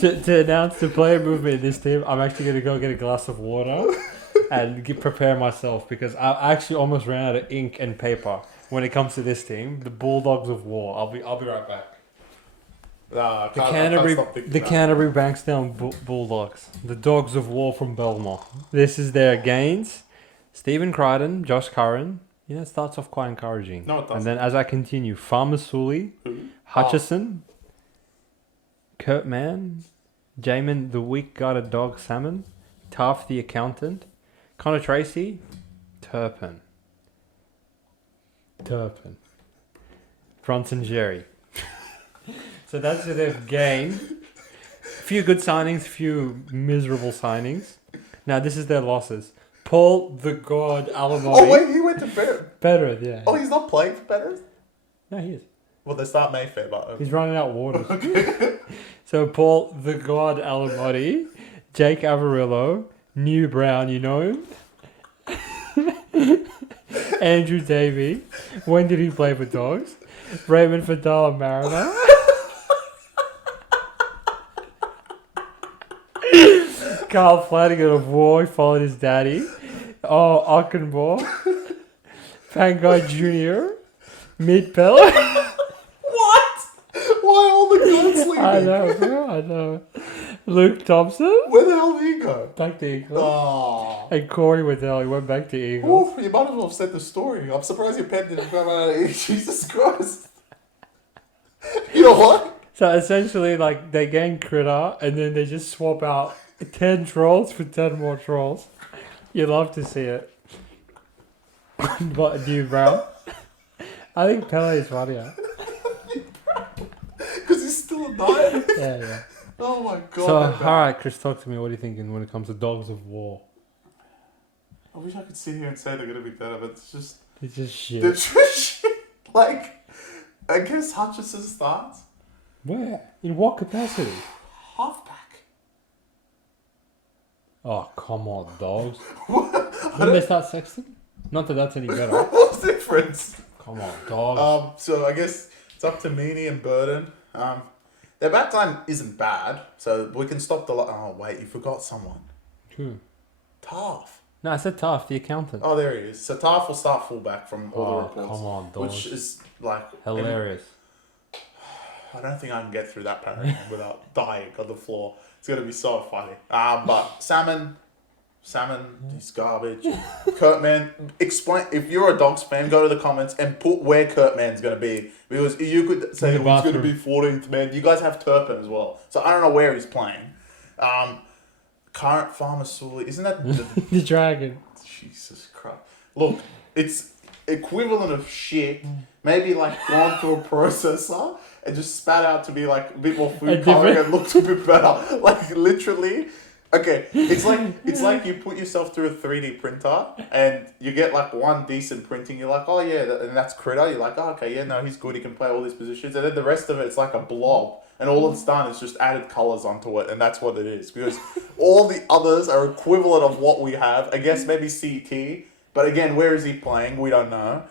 to announce the player movement in this team, I'm actually going to go get a glass of water and prepare myself because I actually almost ran out of ink and paper when it comes to this team, the Bulldogs of War. I'll be right back. Nah, The Canterbury Bankstown Bulldogs, the Dogs of War from Belmore. This is their gains. Stephen Crichton, Josh Curran. You know, it starts off quite encouraging. No, it doesn't. And then as I continue, Farmer Sully, Hutchison, Kurt Mann, Jamin the weak-guarded dog Salmon, Taft the accountant, Connor Tracy, Turpin, Bronson Jerry. So that's what they've gained. A few good signings, few miserable signings. Now this is their losses. Paul the God Alamotti. Oh wait, he went to Better, yeah. Oh, he's not playing for Betters? No, he is. Well, they start Mayfair, but... He's running out waters. So Paul the God Alamotti, Jake Avarillo, New Brown, you know him? Andrew Davey. When did he play for Dogs? Raymond Fadala Mariner. Carl Flanagan of War, followed his daddy. Oh, Ockenbaugh. Pangai Jr. Midpell. What? Why all the guns leaving? I know, bro, I know. Luke Thompson. Where the hell did he go? Back to Eagles. Oh. And Corey Waddell, he went back to Eagles. Oof, you might as well have said the story. I'm surprised your pen didn't come out of it. Jesus Christ. You know what? So essentially, like, they gain Critter, and then they just swap out 10 trolls for 10 more trolls. You love to see it. But New Brown. I think Pele is funnier. Because he's still alive. Yeah. Oh my god. So, alright, Chris, talk to me. What are you thinking when it comes to Dogs of War? I wish I could sit here and say they're going to be better, but it's just... It's just shit. They're just shit. Like, I guess Hutchison starts. Where? In what capacity? Halfback. Oh, come on, Dogs. Didn't they start Sexton? Not that that's any better. What's the difference? Come on, Dogs. So I guess it's up to Meany and Burden. Their back line isn't bad, so we can stop the... Oh, wait, you forgot someone. Who? Taff. No, I said Taft, the accountant. Oh, there he is. So Taff will start fullback from all the reports. Come on, Dogs. Which is, like... Hilarious. I don't think I can get through that paragraph without dying on the floor. It's going to be so funny. But Salmon, he's garbage. Kurtman, explain, if you're a Dogs fan, go to the comments and put where Kurtman's going to be. Because you could say he's going to be 14th man. You guys have Turpin as well. So I don't know where he's playing. Current Farmer Sully, isn't that the Dragon? Jesus Christ. Look, it's equivalent of shit. Maybe like gone through a processor and just spat out to be like a bit more food coloring and looks a bit better. Like literally, okay. It's like you put yourself through a 3D printer and you get like one decent printing. You're like, oh yeah, and that's Critter. You're like, oh, okay, yeah, no, he's good. He can play all these positions. And then the rest of it, it's like a blob. And all it's done is just added colours onto it, and that's what it is. Because all the others are equivalent of what we have. I guess maybe CT, but again, where is he playing? We don't know.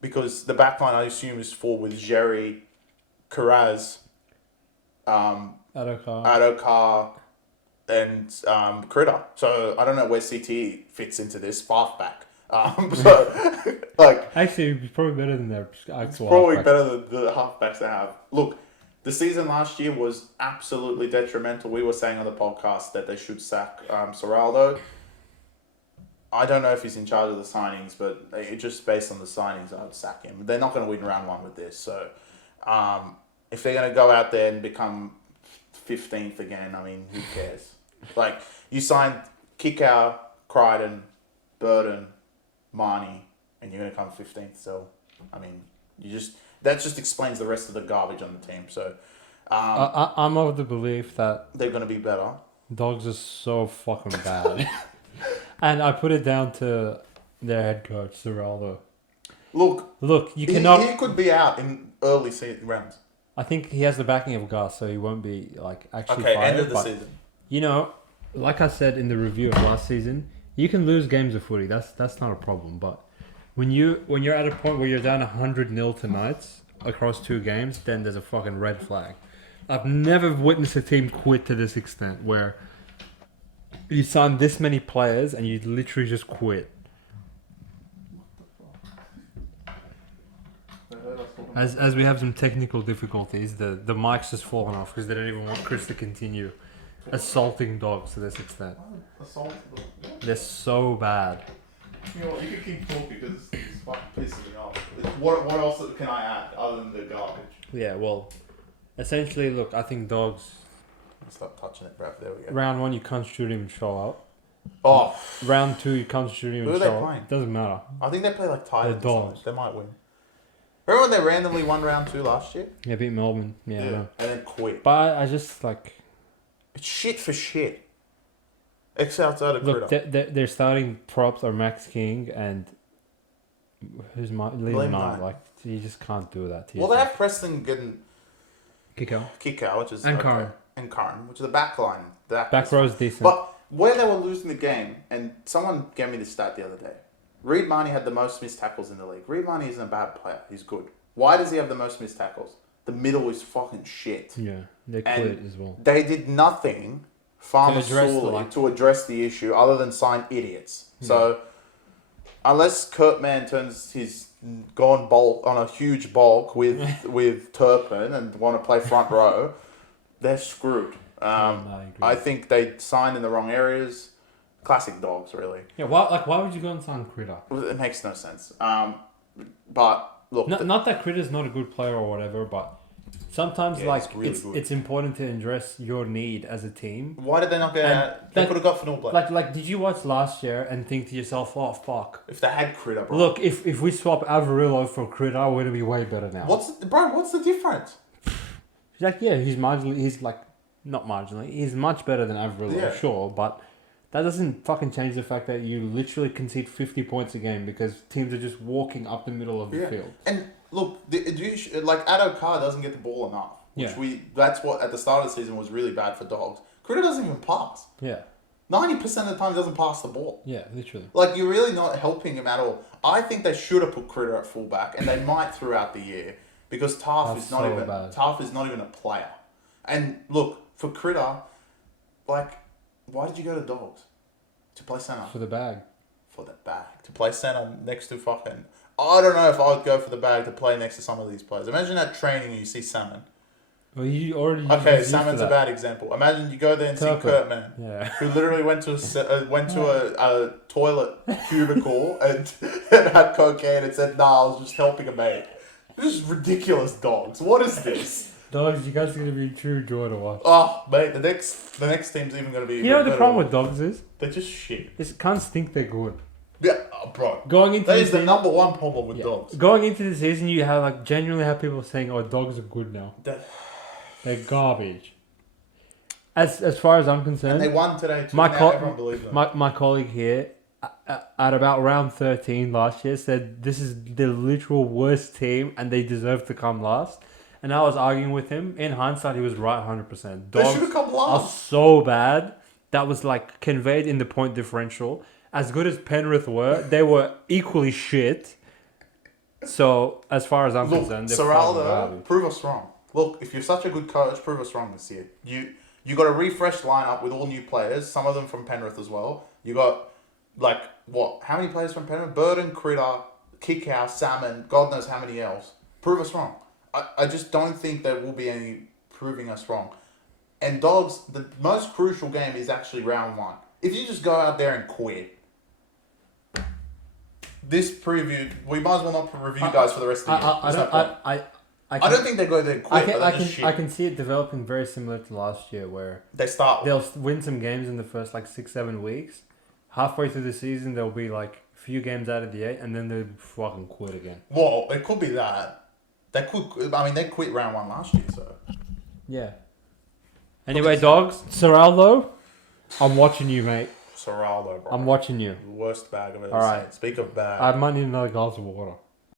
Because the backline, I assume, is full with Jerry, Karaz, Adokar, and Critter. So I don't know where CT fits into this halfback. So like, actually, it's probably better than their actual. Probably better than the halfbacks they have. Look, the season last year was absolutely detrimental. We were saying on the podcast that they should sack Serraldo. I don't know if he's in charge of the signings, but just based on the signings, I would sack him. They're not going to win round one with this. So if they're going to go out there and become 15th again, I mean, who cares? Like, you signed Kickow, Crichton, Burden, Marnie, and you're going to come 15th. So, I mean, that just explains the rest of the garbage on the team. So I'm of the belief that they're going to be better. Dogs are so fucking bad. And I put it down to their head coach, Serraldo. Look, you cannot... He could be out in early rounds. I think he has the backing of Gus, so he won't be actually fired. End of the season. You know, like I said in the review of last season, you can lose games of footy. That's not a problem. But when you're at a point where you're down 100-0 tonight across 2 games, then there's a fucking red flag. I've never witnessed a team quit to this extent where you sign this many players and you literally just quit. As we have some technical difficulties, the mic's just fallen off because they don't even want Chris to continue assaulting dogs to this extent. They're so bad. You know what, you can keep talking because it's fucking pissing me off. What else can I add other than the garbage? Yeah, well, essentially, look, I think dogs... Stop touching it, bruv. There we go. Round 1, you can't shoot him and show up. Oh. Round 2, you can't shoot him Who and are they show up. playing? Doesn't matter. I think they play like Titans. They're dogs. They might win. Remember when they randomly won round 2 last year? Yeah, beat Melbourne. Yeah, I know. And then quit. But I just, like... It's shit for shit. Except outside of Look, Critter. they're starting props are Max King and... Who's my... Liam Knight. Like, you just can't do that to Well, they have Preston getting... Kiko, which is... And Curran. And Curran, which is the back line. Back row's decent. But where they were losing the game, and someone gave me the stat the other day. Reid Marnie had the most missed tackles in the league. Reid Marnie isn't a bad player. He's good. Why does he have the most missed tackles? The middle is fucking shit. Yeah, they quit as well. They did nothing, to address the issue other than sign idiots. Yeah. So, unless Kurt Mann turns his gone bulk on a huge bulk with Turpin and want to play front row, they're screwed. I think they signed in the wrong areas. Classic dogs, really. Yeah, why would you go and sign Critter? It makes no sense. But look, not that Critter's not a good player or whatever, but sometimes it's important to address your need as a team. Why did they not get out? They could have got for Black. Like, did you watch last year and think to yourself, "Oh fuck"? If they had Critter, bro. Look, if we swap Avarillo for Critter, we're gonna be way better now. What's the difference? Like, yeah, he's not marginally. He's much better than Avarillo, sure, but that doesn't fucking change the fact that you literally concede 50 points a game because teams are just walking up the middle of the field. And look, Addo Carr doesn't get the ball enough. That's what at the start of the season was really bad for Dogs. Critter doesn't even pass. Yeah. 90% of the time he doesn't pass the ball. Yeah, literally. Like, you're really not helping him at all. I think they should have put Critter at fullback, and they might throughout the year because Taff is not even a player. And look, for Critter, like, why did you go to Dogs? To play centre? For the bag. For the bag. To play centre next to fucking... I don't know if I would go for the bag to play next to some of these players. Imagine at training and you see Salmon. Well, you already... Okay, Salmon's a bad example. Imagine you go there and see Kurt Mann, who literally went to a toilet cubicle and had cocaine and said, "Nah, I was just helping a mate." This is ridiculous, Dogs. What is this? Dogs, you guys are going to be true joy to watch. Oh, mate, the next team's even going to be... You know what the problem with Dogs is? They're just shit. Is cunts think they're good. Yeah, bro. That is the number one problem with Dogs. Going into the season, you have genuinely have people saying, "Oh, Dogs are good now." They're garbage. As far as I'm concerned, and they won today too. Everyone believes them. My colleague here, at about round 13 last year, said this is the literal worst team and they deserve to come last. And I was arguing with him. In hindsight, he was right 100%. They should have come last. Are so bad. That was conveyed in the point differential. As good as Penrith were, they were equally shit. So, as far as I'm concerned, they're Serraldo, prove us wrong. Look, if you're such a good coach, prove us wrong this year. You got a refreshed lineup with all new players, some of them from Penrith as well. You got, how many players from Penrith? Burden, Critter, Kickout, Salmon, God knows how many else. Prove us wrong. I just don't think there will be any proving us wrong. And Dogs, the most crucial game is actually round 1. If you just go out there and quit, this preview, we might as well not review guys for the rest of the year. I don't think they go there and quit. I can see it developing very similar to last year where they'll win some games in the first 6-7 weeks. Halfway through the season, there'll be a few games out of the 8, and then they'll fucking quit again. Well, it could be that. They quit round 1 last year, so. Yeah. Anyway, Dogs, Serraldo, I'm watching you, mate. Serraldo, bro. I'm watching you. The worst bag I've ever seen. Speak of bag. I might need another glass of water.